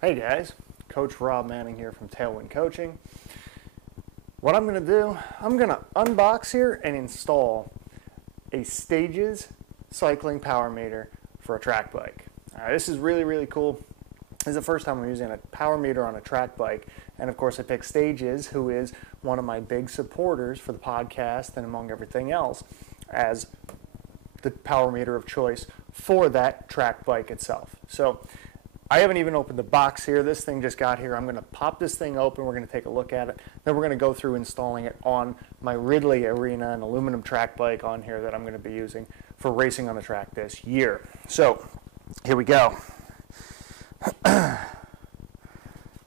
Hey guys, Coach Rob Manning here from Tailwind Coaching. What I'm going to do, I'm going to unbox here and install a Stages cycling power meter for a track bike. This is really cool. This is the first time I'm using a power meter on a track bike, and of course I picked Stages, who is one of my big supporters for the podcast and among everything else, as the power meter of choice for that track bike itself. So I haven't even opened the box here. This thing just got here. I'm going to pop this thing open. We're going to take a look at it. Then we're going to go through installing it on my Ridley Arena, an aluminum track bike on here that I'm going to be using for racing on the track this year. So here we go.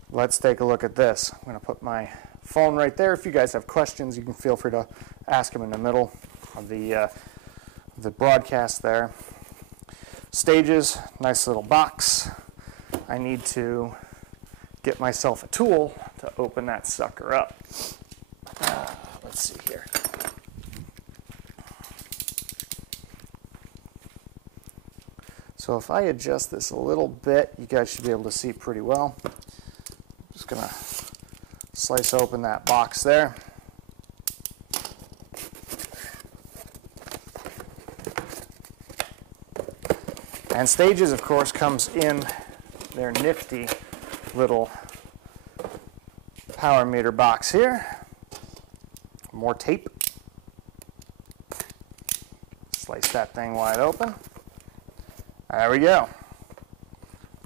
Let's take a look at this. I'm going to put my phone right there. If you guys have questions, you can feel free to ask them in the middle of the broadcast there. Stages, nice little box. I need to get myself a tool to open that sucker up. Let's see here. So if I adjust this a little bit, you guys should be able to see pretty well. I'm just going to slice open that box there. And Stages, of course, comes in their nifty little power meter box here. More tape. Slice that thing wide open. There we go.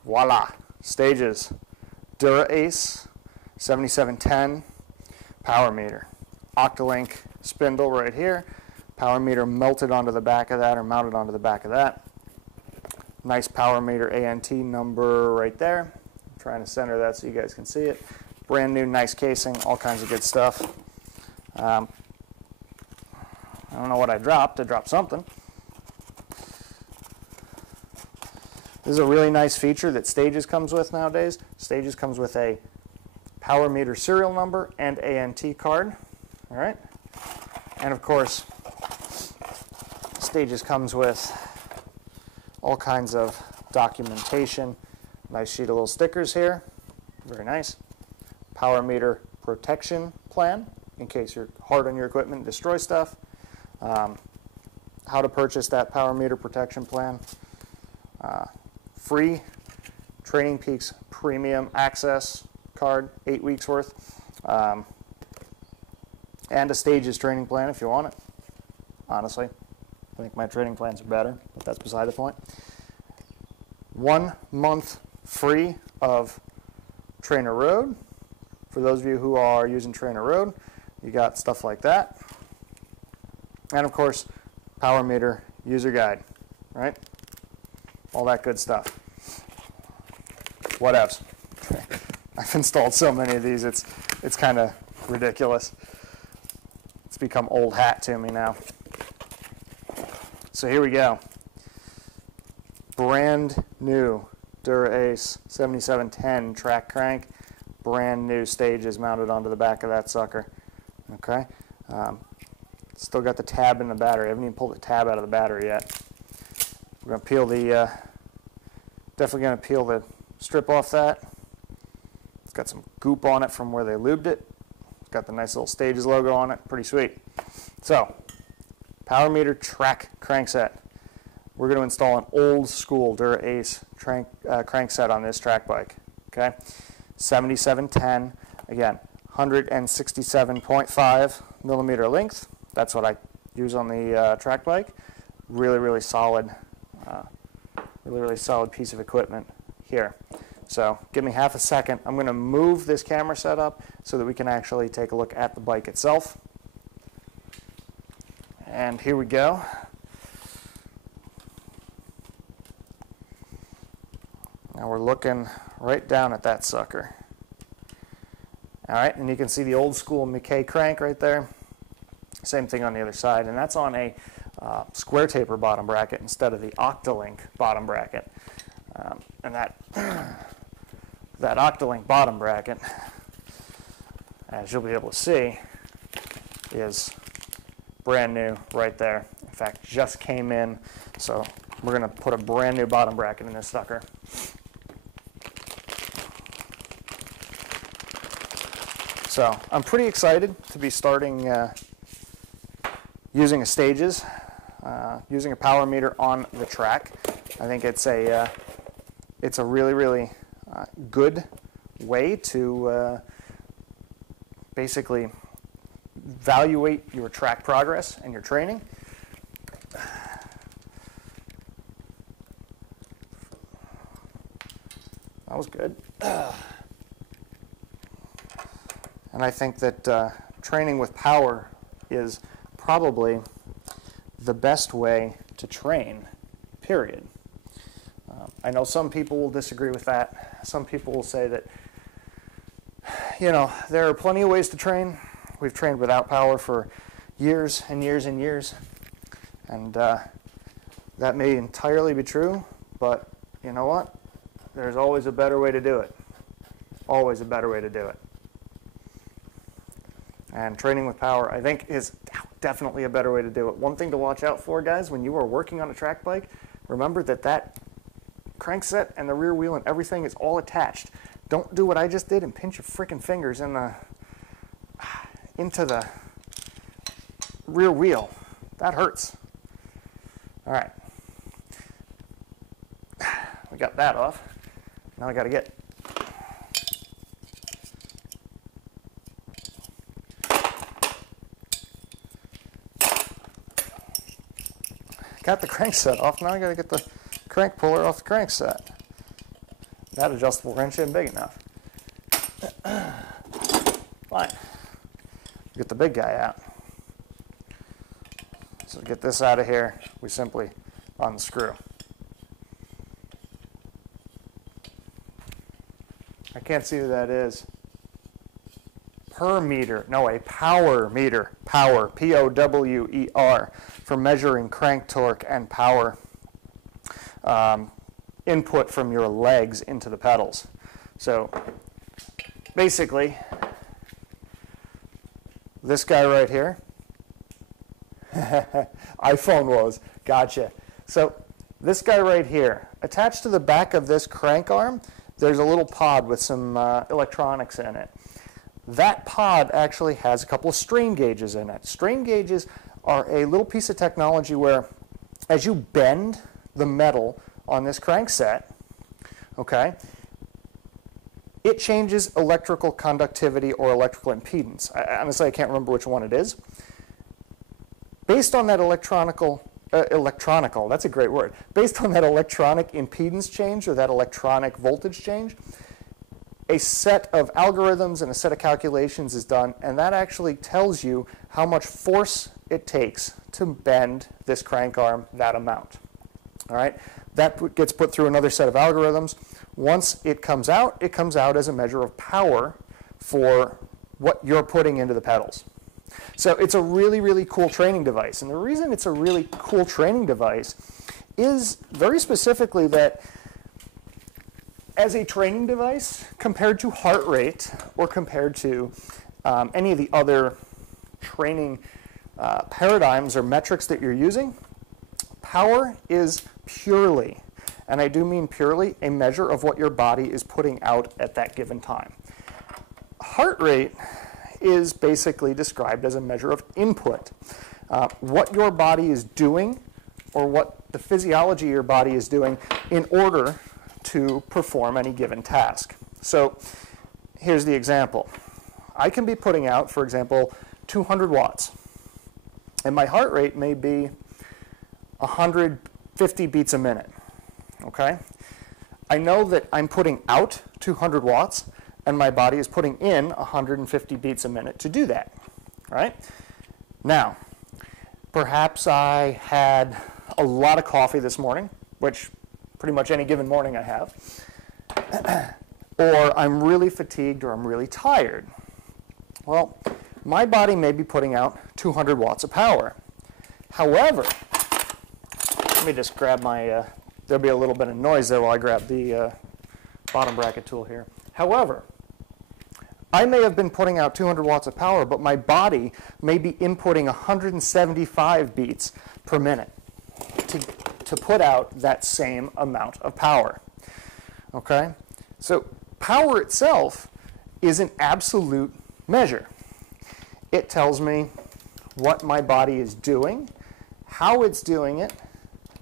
Voila. Stages. Dura Ace 7710 power meter. Octalink spindle right here. Power meter melted onto the back of that, or mounted onto the back of that. Nice power meter ANT number right there. I'm trying to center that so you guys can see it. Brand new, nice casing, all kinds of good stuff. I don't know what I dropped. I dropped something. This is a really nice feature that Stages comes with nowadays. Stages comes with a power meter serial number and ANT card. All right. And of course, Stages comes with all kinds of documentation. Nice sheet of little stickers here. Very nice. Power meter protection plan in case you're hard on your equipment and destroy stuff. How to purchase that power meter protection plan. Free Training Peaks Premium Access card, 8 weeks worth. And a Stages training plan if you want it. Honestly, I think my training plans are better, but that's beside the point. 1 month free of Trainer Road. For those of you who are using Trainer Road, you got stuff like that. And of course, power meter user guide, right? All that good stuff. Whatevs. I've installed so many of these, it's kind of ridiculous. It's become old hat to me now. So here we go. Brand new Dura Ace 7710 track crank. Brand new Stages mounted onto the back of that sucker. Okay. Still got the tab in the battery. I haven't even pulled the tab out of the battery yet. We're going to peel the, definitely going to peel the strip off that. It's got some goop on it from where they lubed it. It's got the nice little Stages logo on it. Pretty sweet. So, power meter track crankset. We're going to install an old school Dura Ace crankset on this track bike. Okay, 7710. Again, 167.5 millimeter length. That's what I use on the track bike. Really solid, really solid piece of equipment here. So give me half a second. I'm going to move this camera setup so that we can actually take a look at the bike itself. And here we go. Now we're looking right down at that sucker. All right, and you can see the old school McKay crank right there. Same thing on the other side, and that's on a square taper bottom bracket instead of the Octalink bottom bracket. And that Octalink bottom bracket, as you'll be able to see, is brand new right there. In fact, just came in, so we're going to put a brand new bottom bracket in this sucker. So I'm pretty excited to be starting using stages, using a power meter on the track. I think it's a really, really good way to basically evaluate your track progress and your training. That was good. And I think that training with power is probably the best way to train, period. I know some people will disagree with that. Some people will say that, you know, there are plenty of ways to train. We've trained without power for years and years and years. And that may entirely be true, but you know what? There's always a better way to do it. Always a better way to do it. And training with power, I think, is definitely a better way to do it. One thing to watch out for, guys, when you are working on a track bike, remember that that crankset and the rear wheel and everything is all attached. Don't do what I just did and pinch your freaking fingers into the rear wheel. That hurts. All right. We got that off. Now I got to get the crankset off. Now I got to get the crank puller off the crankset. That adjustable wrench isn't big enough. Fine. Get the big guy out. So to get this out of here, we simply unscrew. I can't see who that is. Per meter, no, a power meter. Power, P-O-W-E-R, for measuring crank torque and power input from your legs into the pedals. So basically, this guy right here, iPhone woes, gotcha. So this guy right here, attached to the back of this crank arm, there's a little pod with some electronics in it. That pod actually has a couple of strain gauges in it. Strain gauges are a little piece of technology where as you bend the metal on this crankset, okay, it changes electrical conductivity or electrical impedance. Honestly, I can't remember which one it is. Based on that electronical, that's a great word. Based on that electronic impedance change or that electronic voltage change, a set of algorithms and a set of calculations is done, and that actually tells you how much force it takes to bend this crank arm that amount. All right? That gets put through another set of algorithms. Once it comes out as a measure of power for what you're putting into the pedals. So it's a really, really cool training device. And the reason it's a really cool training device is very specifically that as a training device, compared to heart rate or compared to any of the other training paradigms or metrics that you're using, power is purely, and I do mean purely, a measure of what your body is putting out at that given time. Heart rate is basically described as a measure of input. What your body is doing or what the physiology of your body is doing in order to perform any given task. So here's the example. I can be putting out, for example, 200 watts. And my heart rate may be 150 beats a minute. Okay? I know that I'm putting out 200 watts and my body is putting in 150 beats a minute to do that. Right? Now, perhaps I had a lot of coffee this morning, which pretty much any given morning I have, or I'm really fatigued or I'm really tired. Well, my body may be putting out 200 watts of power. However, let me just grab my, there'll be a little bit of noise there while I grab the bottom bracket tool here. However, I may have been putting out 200 watts of power, but my body may be inputting 175 beats per minute to put out that same amount of power. Okay? So power itself is an absolute measure. It tells me what my body is doing, how it's doing it.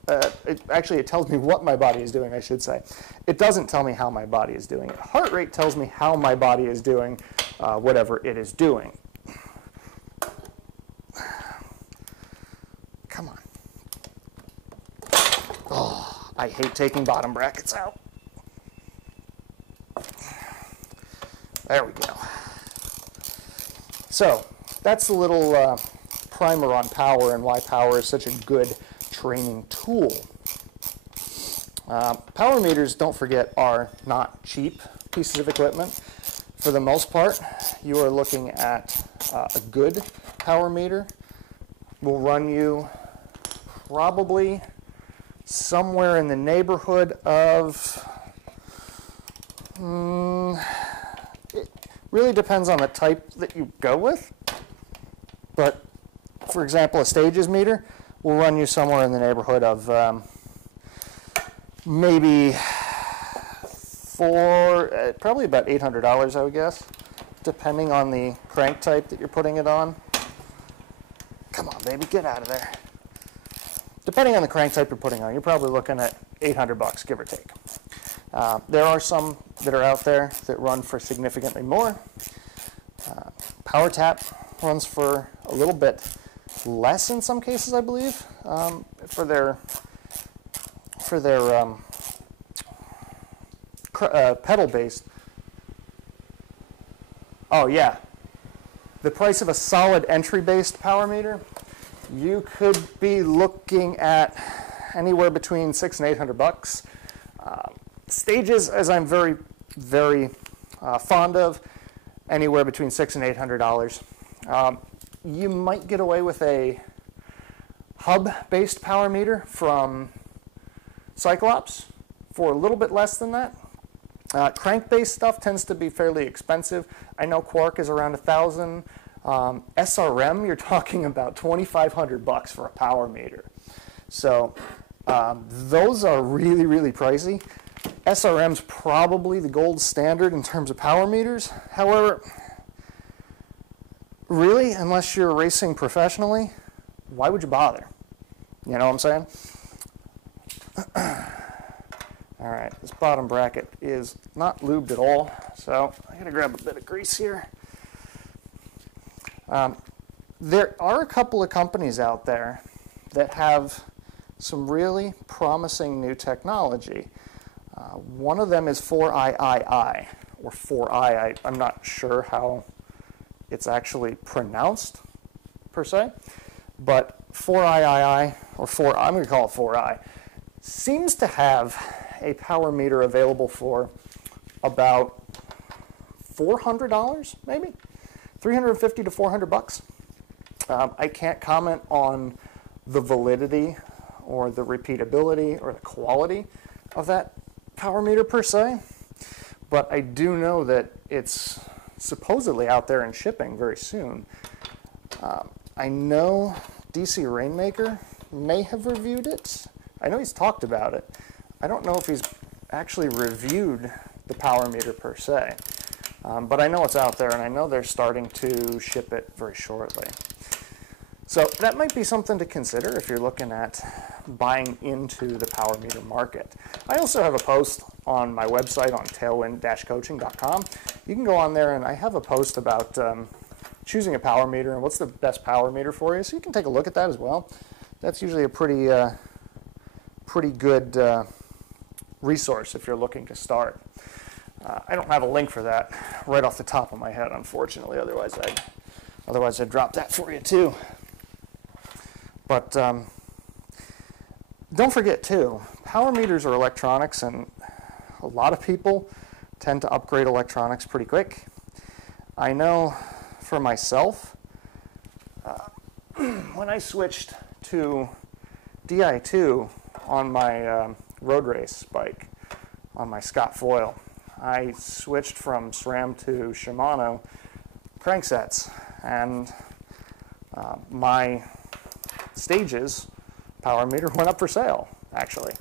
It tells me what my body is doing, I should say. It doesn't tell me how my body is doing it. Heart rate tells me how my body is doing whatever it is doing. Come on. Oh, I hate taking bottom brackets out. There we go. So that's a little primer on power and why power is such a good training tool. Power meters, don't forget, are not cheap pieces of equipment. For the most part, you are looking at a good power meter will run you probably somewhere in the neighborhood of, it really depends on the type that you go with. But for example, a Stages meter will run you somewhere in the neighborhood of maybe probably about $800, I would guess, depending on the crank type that you're putting it on. Come on, baby, get out of there. Depending on the crank type you're putting on, you're probably looking at $800, give or take. There are some that are out there that run for significantly more. Power Tap runs for a little bit less in some cases, I believe, for their pedal-based. Oh yeah, the price of a solid entry-based power meter, you could be looking at anywhere between $600 and $800. Stages, as I'm very, very fond of, anywhere between $600 and $800. You might get away with a hub-based power meter from Cyclops for a little bit less than that. Crank-based stuff tends to be fairly expensive. I know Quark is around $1,000. SRM, you're talking about $2,500 for a power meter. So those are really, really pricey. SRM's probably the gold standard in terms of power meters. However, really, unless you're racing professionally, why would you bother? You know what I'm saying? All right, this bottom bracket is not lubed at all, so I gotta grab a bit of grease here. There are a couple of companies out there that have some really promising new technology. One of them is 4iii, or 4i. I'm not sure how it's actually pronounced, per se, but 4iii, or 4, I'm going to call it 4i, seems to have a power meter available for about $400, maybe $350 to $400. I can't comment on the validity or the repeatability or the quality of that power meter per se, but I do know that it's supposedly out there and shipping very soon. I know DC Rainmaker may have reviewed it. I know he's talked about it. I don't know if he's actually reviewed the power meter per se, but I know it's out there, and I know they're starting to ship it very shortly. So that might be something to consider if you're looking at buying into the power meter market. I also have a post on my website on tailwind-coaching.com. You can go on there, and I have a post about choosing a power meter and what's the best power meter for you, so you can take a look at that as well. That's usually a pretty good resource if you're looking to start. I don't have a link for that right off the top of my head, unfortunately. Otherwise I'd drop that for you too. But don't forget too, power meters are electronics, and a lot of people tend to upgrade electronics pretty quick. I know for myself, when I switched to Di2 on my road race bike, on my Scott foil, I switched from SRAM to Shimano cranksets, and my Stages power meter went up for sale, actually.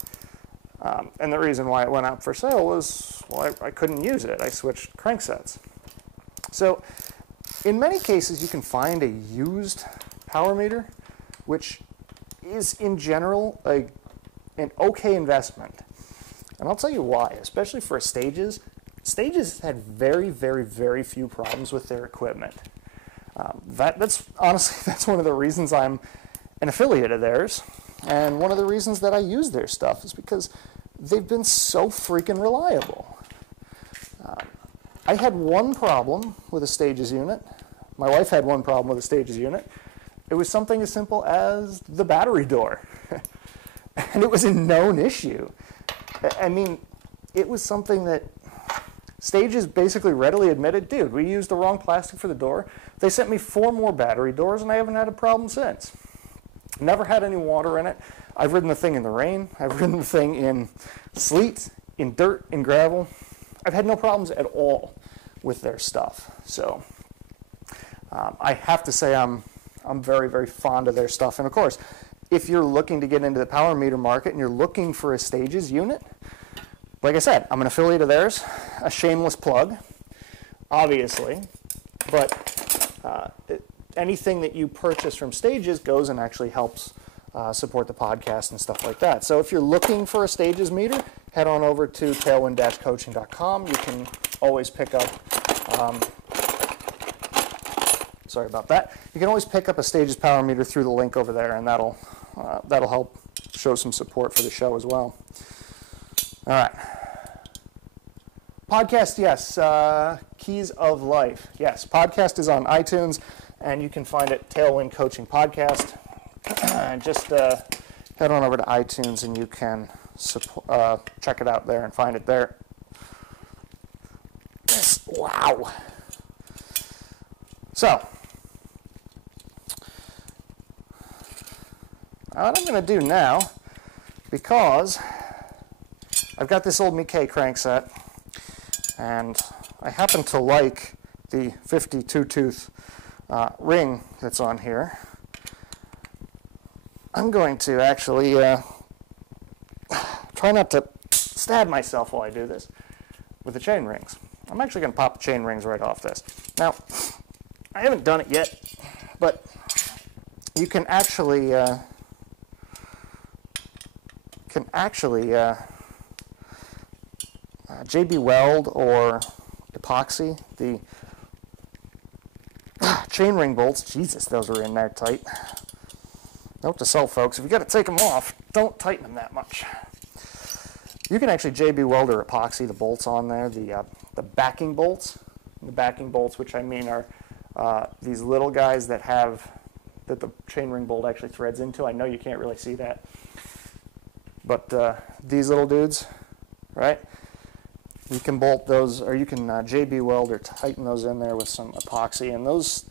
And the reason why it went up for sale was, well, I couldn't use it. I switched cranksets. So In many cases, you can find a used power meter, which is in general an okay investment. And I'll tell you why, especially for Stages. Stages had very, very, very few problems with their equipment. That's honestly, that's one of the reasons I'm an affiliate of theirs. And one of the reasons that I use their stuff is because they've been so freaking reliable. I had one problem with a Stages unit. My wife had one problem with a Stages unit. It was something as simple as the battery door. And it was a known issue. I mean, it was something that Stages basically readily admitted, dude, we used the wrong plastic for the door. They sent me 4 more battery doors, and I haven't had a problem since. Never had any water in it. I've ridden the thing in the rain. I've ridden the thing in sleet, in dirt, in gravel. I've had no problems at all with their stuff. So I have to say I'm very, very fond of their stuff. And of course, if you're looking to get into the power meter market and you're looking for a Stages unit, like I said, I'm an affiliate of theirs, a shameless plug, obviously, but anything that you purchase from Stages goes and actually helps support the podcast and stuff like that. So if you're looking for a Stages meter, head on over to tailwind-coaching.com. You can always pick up, sorry about that. You can always pick up a Stages power meter through the link over there, and that'll help show some support for the show as well. All right. Podcast, yes. Keys of Life. Yes, podcast is on iTunes, and you can find it Tailwind Coaching Podcast. Just head on over to iTunes, and you can check it out there and find it there. Yes, wow. So, what I'm going to do now, because I've got this old Mickey crank set, and I happen to like the 52-tooth ring that's on here. I'm going to actually try not to stab myself while I do this with the chain rings. I'm actually going to pop the chain rings right off this. Now, I haven't done it yet, but you can actually JB Weld or epoxy the chain ring bolts. Jesus, those are in there tight. Note to self, folks, if you got to take them off, don't tighten them that much. You can actually JB Weld or epoxy the bolts on there, the backing bolts. The backing bolts, which I mean are these little guys that the chain ring bolt actually threads into. I know you can't really see that. But these little dudes, right? You can bolt those, or you can JB Weld or tighten those in there with some epoxy, and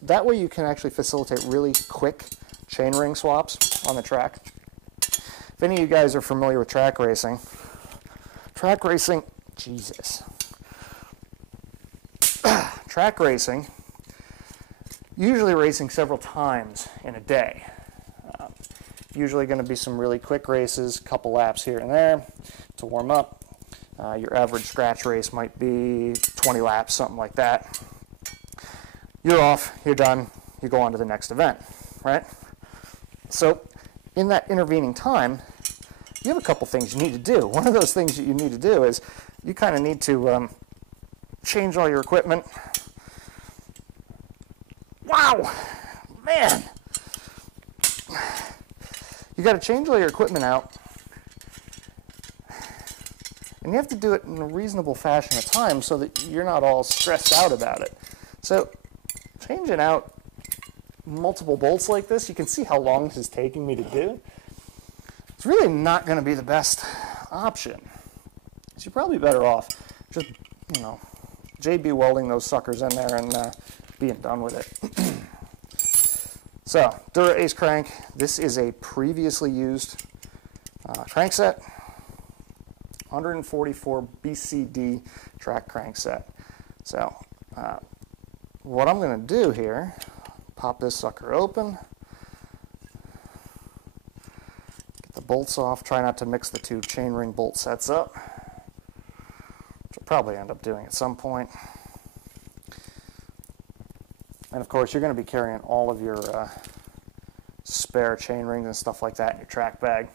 that way you can actually facilitate really quick chain ring swaps on the track. If any of you guys are familiar with track racing, Jesus. Track racing, usually racing several times in a day. Usually going to be some really quick races, a couple laps here and there to warm up. Your average scratch race might be 20 laps, something like that. You're off, you're done, you go on to the next event, right? So in that intervening time, you have a couple things you need to do. One of those things that you need to do is you kind of need to change all your equipment. Wow, man. You got to change all your equipment out, and you have to do it in a reasonable fashion at time so that you're not all stressed out about it. So changing out multiple bolts like this, you can see how long this is taking me to do. It's really not going to be the best option. So you're probably better off just, JB welding those suckers in there and being done with it. So, Dura Ace crank. This is a previously used crank set. 144 BCD track crank set. So, what I'm going to do here, pop this sucker open, get the bolts off, try not to mix the two chainring bolt sets up, which I'll probably end up doing at some point. And of course, you're going to be carrying all of your spare chain rings and stuff like that in your track bag.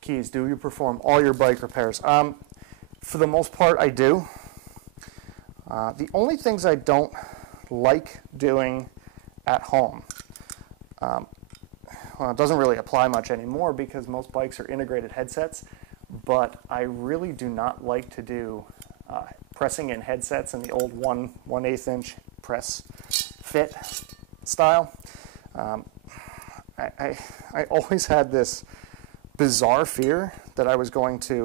Keys, do you perform all your bike repairs? For the most part, I do. The only things I don't like doing at home, well, it doesn't really apply much anymore because most bikes are integrated headsets, but I really do not like to do pressing in headsets in the old 1/8 inch press fit style. I always had this bizarre fear that I was going to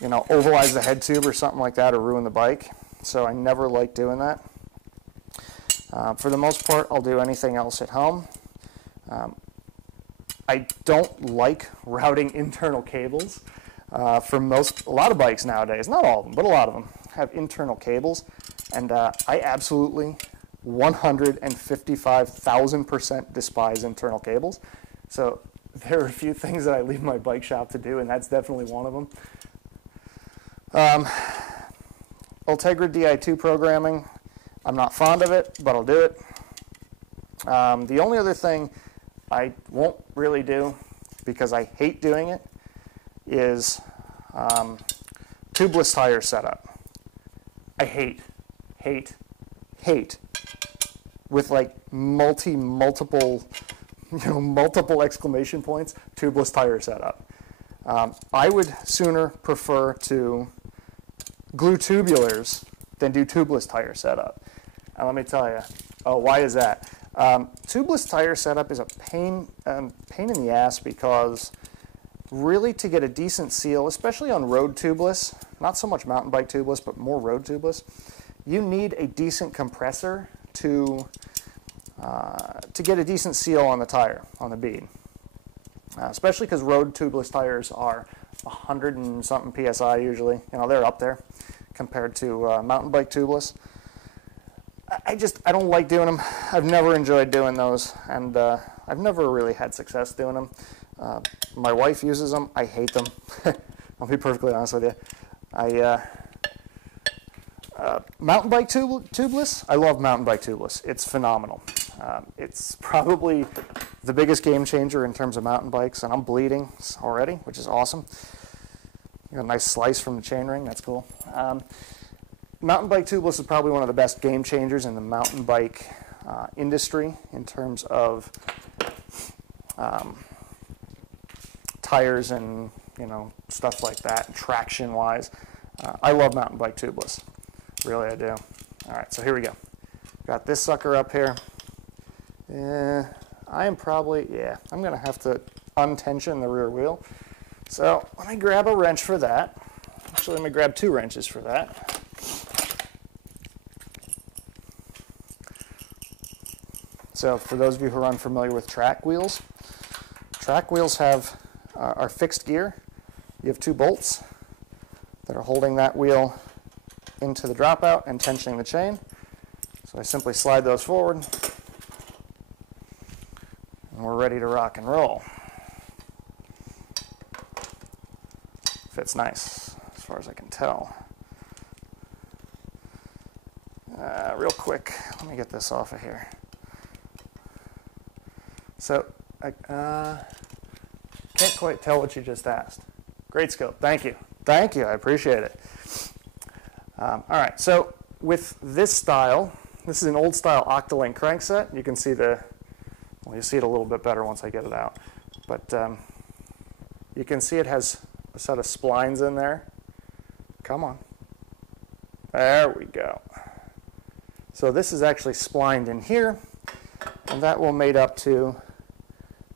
ovalize the head tube or something like that or ruin the bike, so I never liked doing that. For the most part, I'll do anything else at home. I don't like routing internal cables. For a lot of bikes nowadays, not all of them, but a lot of them have internal cables, and I absolutely 155,000% despise internal cables. So there are a few things that I leave my bike shop to do, and that's definitely one of them. Ultegra Di2 programming, I'm not fond of it, but I'll do it. The only other thing I won't really do, because I hate doing it, is tubeless tire setup. I hate, with like multiple exclamation points, tubeless tire setup. I would sooner prefer to glue tubulars than do tubeless tire setup. And let me tell you, why is that? Tubeless tire setup is a pain in the ass because really to get a decent seal, especially on road tubeless, not so much mountain bike tubeless, but more road tubeless, you need a decent compressor to get a decent seal on the tire, on the bead. Especially because road tubeless tires are 100 and something PSI usually. They're up there compared to mountain bike tubeless. I don't like doing them. I've never enjoyed doing those, and I've never really had success doing them. My wife uses them. I hate them. I'll be perfectly honest with you. Mountain bike tubeless, I love mountain bike tubeless. It's phenomenal. It's probably the biggest game changer in terms of mountain bikes, and I'm bleeding already, which is awesome. You got a nice slice from the chainring. That's cool. Mountain bike tubeless is probably one of the best game changers in the mountain bike industry in terms of tires and stuff like that, traction wise. I love mountain bike tubeless, really I do. All right, so here we go. Got this sucker up here. I'm gonna have to untension the rear wheel. So let me grab a wrench for that. Actually, let me grab 2 wrenches for that. So for those of you who are unfamiliar with track wheels are fixed gear. You have 2 bolts that are holding that wheel into the dropout and tensioning the chain. So I simply slide those forward, and we're ready to rock and roll. Fits nice, as far as I can tell. Real quick, let me get this off of here. So, I can't quite tell what you just asked. Great scope, thank you. Thank you, I appreciate it. All right, so with this style, this is an old style Octolink crankset. You can see you'll see it a little bit better once I get it out. But you can see it has a set of splines in there. Come on. There we go. So this is actually splined in here, and that will mate up to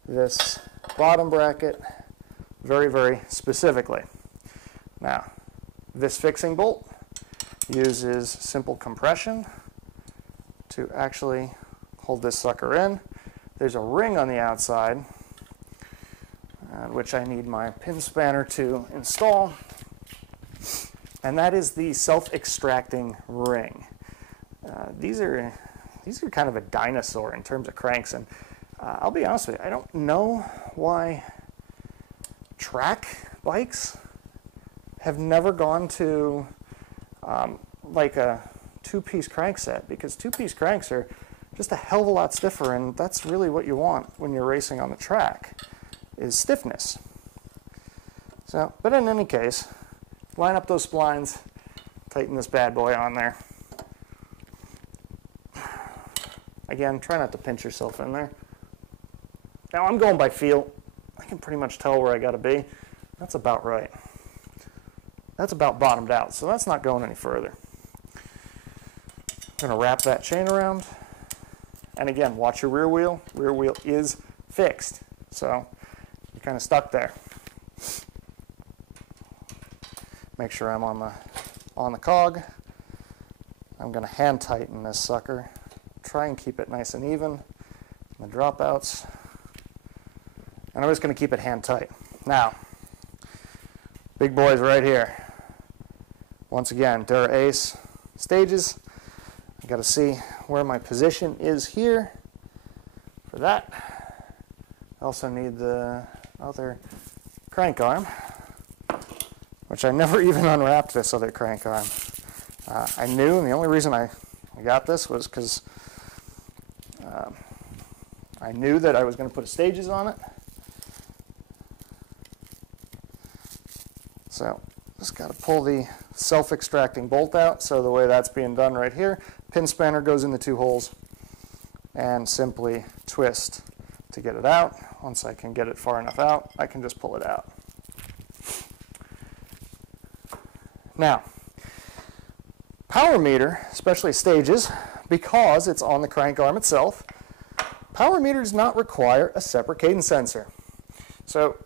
this bottom bracket very, very specifically. Now, this fixing bolt uses simple compression to actually hold this sucker in. There's a ring on the outside, which I need my pin spanner to install, and that is the self-extracting ring. These are kind of a dinosaur in terms of cranks, and I'll be honest with you, I don't know why track bikes have never gone to like a two-piece crankset, because two-piece cranks are just a hell of a lot stiffer, and that's really what you want when you're racing on the track, is stiffness. So, but in any case, line up those splines, tighten this bad boy on there. Again, try not to pinch yourself in there. Now I'm going by feel. I can pretty much tell where I got to be. That's about right. That's about bottomed out, so that's not going any further. I'm going to wrap that chain around. And again, watch your rear wheel. Rear wheel is fixed, so you're kind of stuck there. Make sure I'm on the cog. I'm going to hand tighten this sucker. Try and keep it nice and even. The dropouts. And I'm just going to keep it hand tight. Now, big boys right here. Once again, Dura Ace stages. I got to see where my position is here for that. I also need the other crank arm, which I never even unwrapped this other crank arm. I knew, and the only reason I got this was because I knew that I was going to put stages on it. So just got to pull the self-extracting bolt out. So the way that's being done right here, pin spanner goes in the two holes and simply twist to get it out. Once I can get it far enough out, I can just pull it out. Now, power meter, especially stages, because it's on the crank arm itself, power meter does not require a separate cadence sensor. So,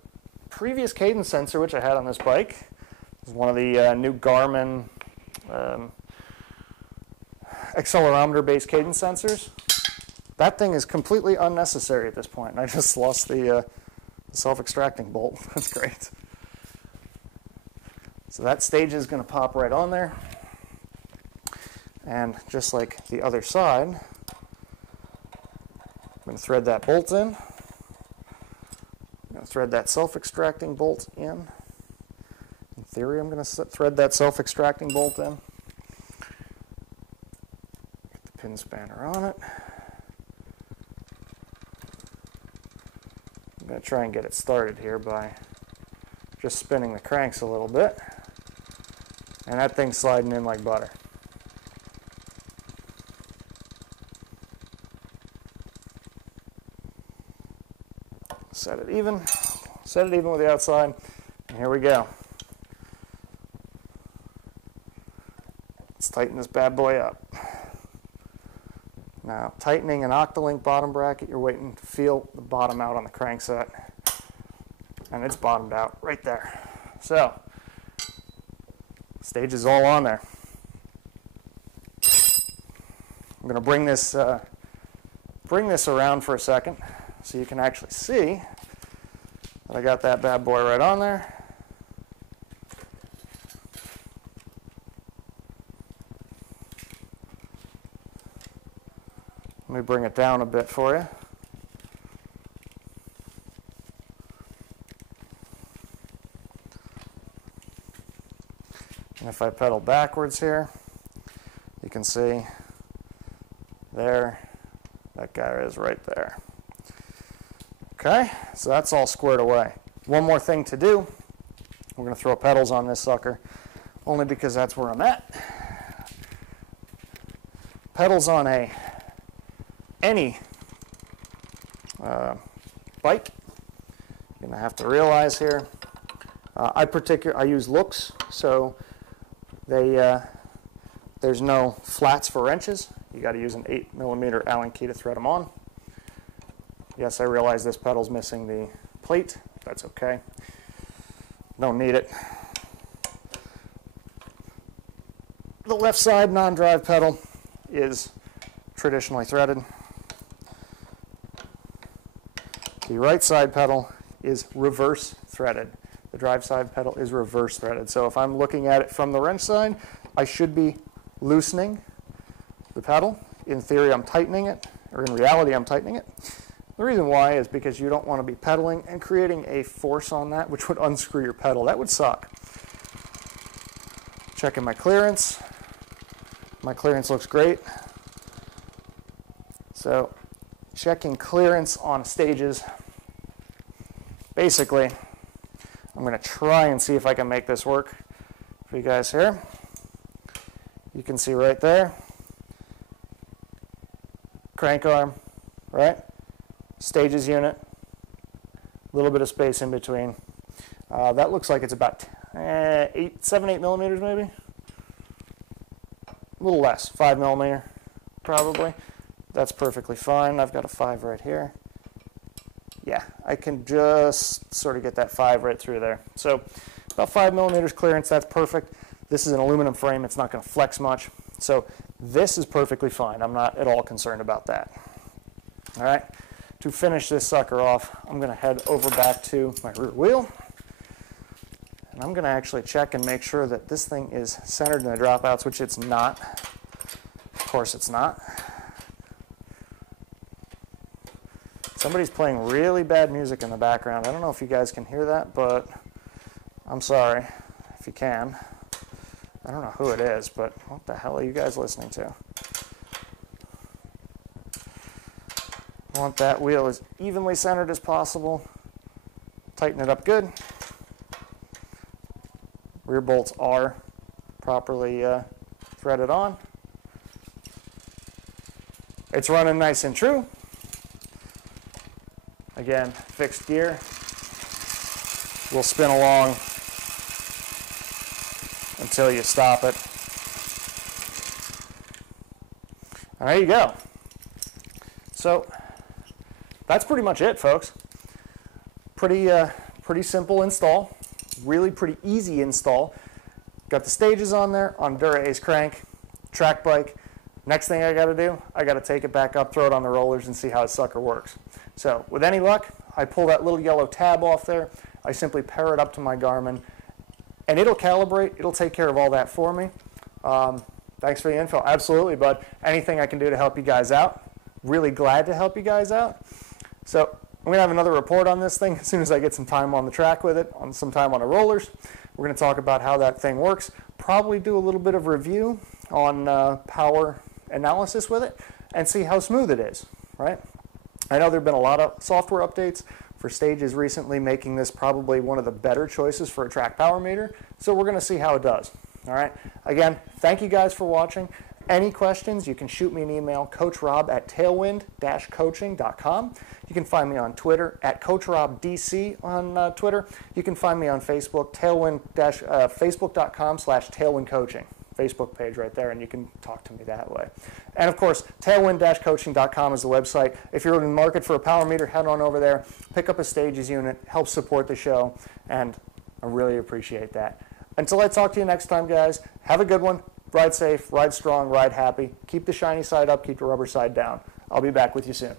previous cadence sensor, which I had on this bike, is one of the new Garmin accelerometer-based cadence sensors. That thing is completely unnecessary at this point, and I just lost the self-extracting bolt. That's great. So that stage is going to pop right on there. And just like the other side, I'm going to thread that bolt in. I'm going to thread that self-extracting bolt in. In theory, I'm going to thread that self-extracting bolt in. Get the pin spanner on it. I'm going to try and get it started here by just spinning the cranks a little bit. And that thing's sliding in like butter. Set it even with the outside, and here we go. Let's tighten this bad boy up. Now, tightening an Octolink bottom bracket, you're waiting to feel the bottom out on the crankset, and it's bottomed out right there. So, stage is all on there. I'm going to bring this around for a second so you can actually see that I got that bad boy right on there. Let me bring it down a bit for you. And if I pedal backwards here, you can see there, that guy is right there. Okay, so that's all squared away. One more thing to do. We're going to throw pedals on this sucker, only because that's where I'm at. Pedals on any bike. You're going to have to realize here. I use looks, so there's no flats for wrenches. You got to use an 8mm Allen key to thread them on. Yes, I realize this pedal's missing the plate. That's okay. Don't need it. The left side non-drive pedal is traditionally threaded. The right side pedal is reverse threaded. The drive side pedal is reverse threaded. So if I'm looking at it from the wrench side, I should be loosening the pedal. In theory, I'm tightening it, or in reality, I'm tightening it. The reason why is because you don't want to be pedaling and creating a force on that, which would unscrew your pedal. That would suck. Checking my clearance. My clearance looks great. So checking clearance on stages. Basically, I'm going to try and see if I can make this work for you guys here. You can see right there, crank arm, right? Stages unit, a little bit of space in between. That looks like it's about 7, 8 millimeters maybe. A little less, 5 millimeter probably. That's perfectly fine. I've got a 5 right here. Yeah, I can just sort of get that 5 right through there. So about 5 millimeters clearance, that's perfect. This is an aluminum frame, it's not going to flex much. So this is perfectly fine. I'm not at all concerned about that. All right, to finish this sucker off, I'm going to head over back to my rear wheel. And I'm going to actually check and make sure that this thing is centered in the dropouts, which it's not. Of course it's not. Somebody's playing really bad music in the background. I don't know if you guys can hear that, but I'm sorry if you can. I don't know who it is, but what the hell are you guys listening to? I want that wheel as evenly centered as possible. Tighten it up good. Rear bolts are properly threaded on. It's running nice and true. Again, fixed gear. We'll spin along until you stop it. And there you go. So that's pretty much it, folks. Pretty simple install. Really pretty easy install. Got the stages on there on Dura Ace crank, track bike. Next thing I got to do, I got to take it back up, throw it on the rollers, and see how the sucker works. So with any luck, I pull that little yellow tab off there. I simply pair it up to my Garmin, and it'll calibrate. It'll take care of all that for me. Thanks for the info. Absolutely, bud. Anything I can do to help you guys out. Really glad to help you guys out. So I'm going to have another report on this thing as soon as I get some time on the track with it, on some time on the rollers. We're going to talk about how that thing works. Probably do a little bit of review on power analysis with it and see how smooth it is, right? I know there have been a lot of software updates for stages recently, making this probably one of the better choices for a track power meter. So we're going to see how it does. All right. Again, thank you guys for watching. Any questions, you can shoot me an email, coachrob@tailwind-coaching.com. You can find me on Twitter at coachrobdc on Twitter. You can find me on Facebook, facebook.com/tailwindcoaching. Facebook page right there, and you can talk to me that way. And of course, tailwind-coaching.com is the website. If you're in the market for a power meter, head on over there, pick up a stages unit, help support the show, and I really appreciate that. Until I talk to you next time, guys, have a good one. Ride safe, ride strong, ride happy. Keep the shiny side up, keep the rubber side down. I'll be back with you soon.